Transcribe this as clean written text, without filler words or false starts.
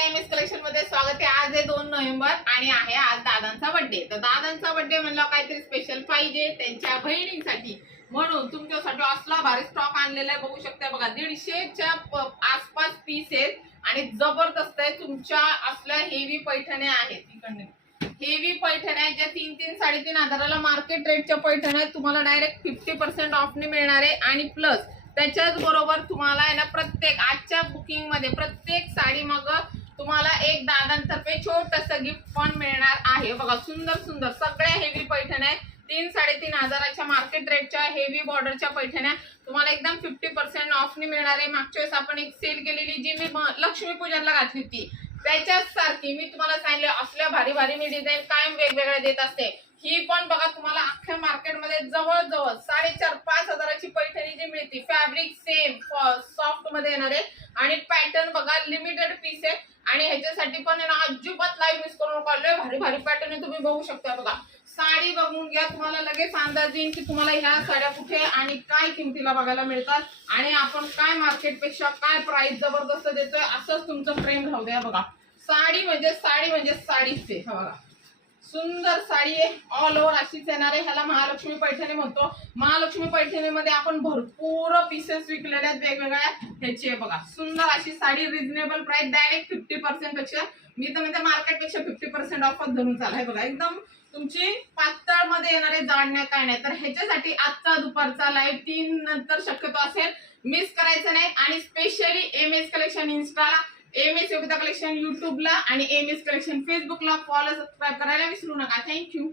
आपल्या MS collection मध्ये स्वागत आहे। आज आहे 2 नोव्हेंबर आणि आहे आज दादांचा बर्थडे। तर दादांचा बर्थडे म्हणलं काहीतरी स्पेशल पाहिजे त्यांच्या बहिणींसाठी, म्हणून तुमच्यासाठी असला भारी स्टॉक आणलेला आहे। बघू शकता बघा, 150च्या आसपास पीस आहेत आणि जबरदस्त आहे। तुमच्या असल्या हेवी पैठण्या आहेत, इकडे हेवी पैठण्या ज्या 3-3 3.5 हजाराला मार्केट रेटच्या पैठण्या तुम्हाला डायरेक्ट 50% ऑफने मिळणार आहे। आणि प्लस त्याच्याच बरोबर तुम्हाला आहे ना, प्रत्येक आजच्या बुकिंग मध्ये प्रत्येक साडी मग तुम्हाला एक दादांतर्फे छोटंसं गिफ्ट पण मिळणार आहे। बघा सुंदर सुंदर सगळ्या हेवी पैठण्या 3-3.5 हजाराच्या मार्केट रेटच्या हेवी बॉर्डरच्या पैठण्या तुम्हाला एकदम 50% ऑफने मिळणार आहे। मागच्या वेळेस आपण एक सेल केलेली जी मी लक्ष्मी पूजनला घातली होती त्याच्याच सारखी मी तुम्हाला सांगितले असल्या भारी भारी मी डिझाईन कायम वेगवेगळ्या देत असते। ही पण बघा तुम्हाला अख्ख्या मार्केटमध्ये जवळजवळ 4.5-5 हजाराची पैठणी जी मिळते, फॅब्रिक सेम सॉफ्ट मध्ये येणार आहे आणि पॅटर्न बघा लिमिटेड पीस आहे। आणि ह्याच्यासाठी पण ना अजिबात लाईव्ह मिस करू नका, लय भारी भारी पॅटर्न तुम्ही बघू शकता। बघा साडी बघून घ्या, तुम्हाला लगेच अंदाज येईल की तुम्हाला ह्या साड्या कुठे आणि काय किमतीला बघायला मिळतात आणि आपण काय मार्केट पेक्षा काय प्राइस जबरदस्त देतोय, असंच तुमचं प्रेम राहू द्या। बघा साडी म्हणजे साडीच आहे। बघा सुंदर साडी आहे, ऑल ओव्हर अशीच येणार आहे। ह्याला महालक्ष्मी पैठणी म्हणतो। महालक्ष्मी पैठणीमध्ये आपण भरपूर पीसेस विकलेले आहेत वेगवेगळ्या ह्याची आहे। बघा सुंदर अशी साडी, रिजनेबल प्राइस, डायरेक्ट 50% पेक्षा मी तर म्हणते मार्केट पेक्षा 50% ऑफर धरून चालू बघा एकदम तुमची पातळ मध्ये येणार आहे, जाड नाही काय नाही। तर ह्याच्यासाठी आजचा दुपारचा लाईव्ह 3 नंतर शक्यतो असेल, मिस करायचं नाही। आणि स्पेशली एमएस कलेक्शन इन्स्टाला, एमएस योगिता कलेक्शन युट्यूबला आणि एमएस कलेक्शन फेसबुकला फॉलो सबस्क्राईब करायला विसरू नका। थँक्यू।